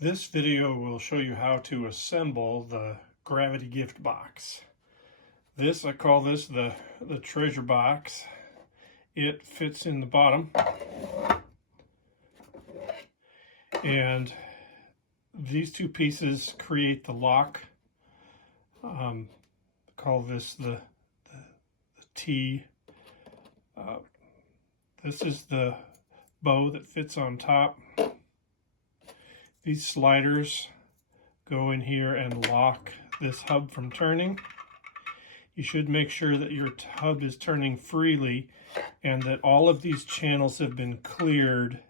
This video will show you how to assemble the gravity gift box. I call this the treasure box. It fits in the bottom, and these two pieces create the lock. Call this the T. This is the bow that fits on top. These sliders go in here and lock this hub from turning. You should make sure that your hub is turning freely and that all of these channels have been cleared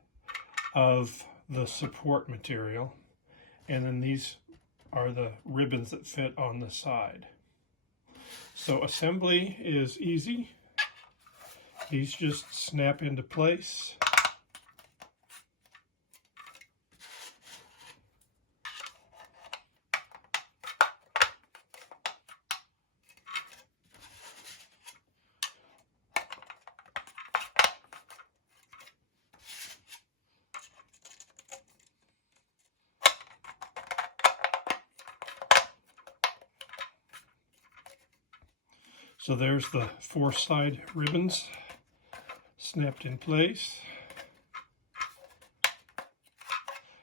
of the support material. And then these are the ribbons that fit on the side. So assembly is easy. These just snap into place. So there's the 4 side ribbons snapped in place.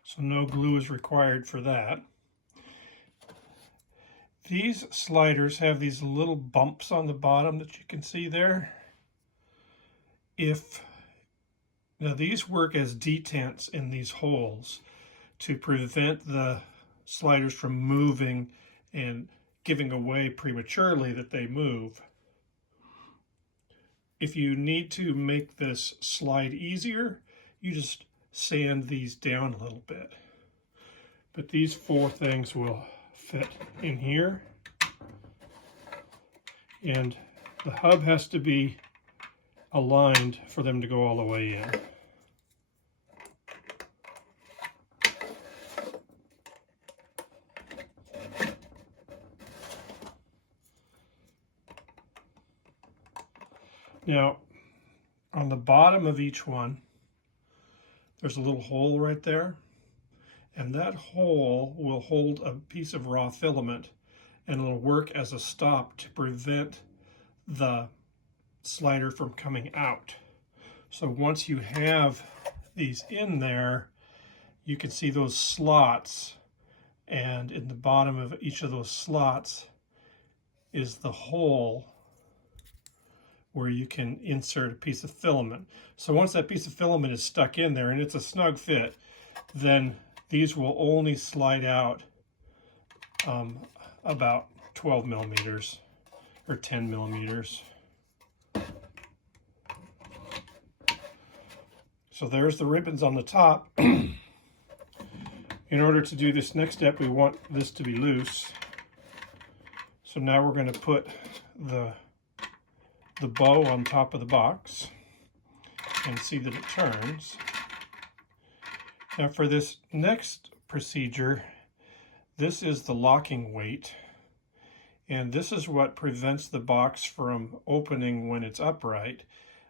So no glue is required for that. These sliders have these little bumps on the bottom that you can see there. Now these work as detents in these holes to prevent the sliders from moving and giving away prematurely that they move. If you need to make this slide easier, you just sand these down a little bit. But these 4 things will fit in here. And the hub has to be aligned for them to go all the way in. Now, on the bottom of each one, there's a little hole right there, and that hole will hold a piece of raw filament, and it'll work as a stop to prevent the slider from coming out. So once you have these in there, you can see those slots, and in the bottom of each of those slots is the hole where you can insert a piece of filament. So once that piece of filament is stuck in there and it's a snug fit, then these will only slide out about 12 millimeters or 10 millimeters. So there's the ribbons on the top. In order to do this next step, we want this to be loose. So now we're going to put the bow on top of the box and see that it turns. Now for this next procedure, this is the locking weight, and this is what prevents the box from opening when it's upright,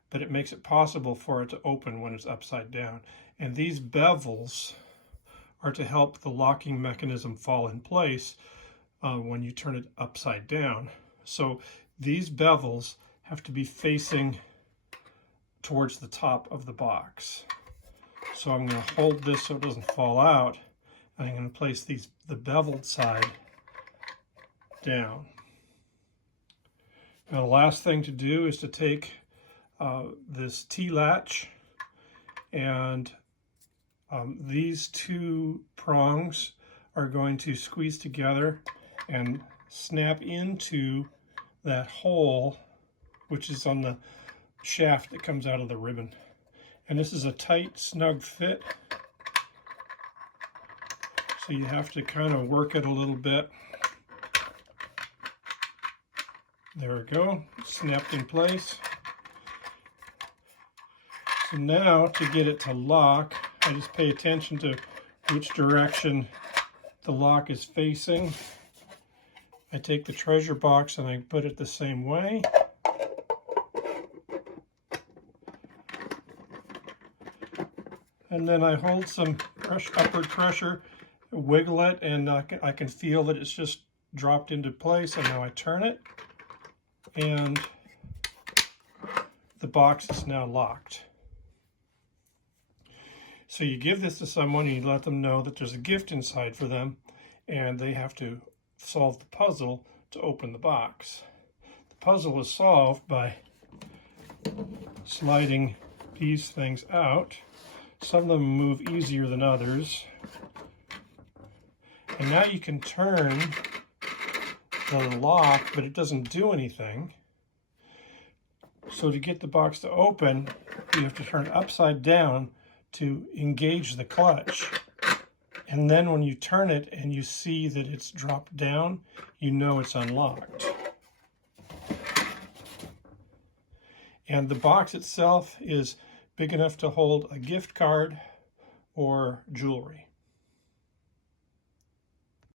but it makes it possible for it to open when it's upside down. And these bevels are to help the locking mechanism fall in place when you turn it upside down. So these bevels have to be facing towards the top of the box. So I'm going to hold this so it doesn't fall out, and I'm going to place the beveled side down. Now the last thing to do is to take this T-latch, and these 2 prongs are going to squeeze together and snap into that hole which is on the shaft that comes out of the ribbon. And this is a tight, snug fit, so you have to kind of work it a little bit. There we go, snapped in place. So now to get it to lock, I just pay attention to which direction the lock is facing. I take the treasure box and I put it the same way. And then I hold some upward pressure wiggle it, and I can feel that it's just dropped into place, and now I turn it, and the box is now locked. So you give this to someone and you let them know that there's a gift inside for them, and they have to solve the puzzle to open the box. The puzzle is solved by sliding these things out. Some of them move easier than others. And now you can turn the lock, but it doesn't do anything. So to get the box to open, you have to turn it upside down to engage the clutch. And then when you turn it and you see that it's dropped down, you know it's unlocked. And the box itself is big enough to hold a gift card or jewelry.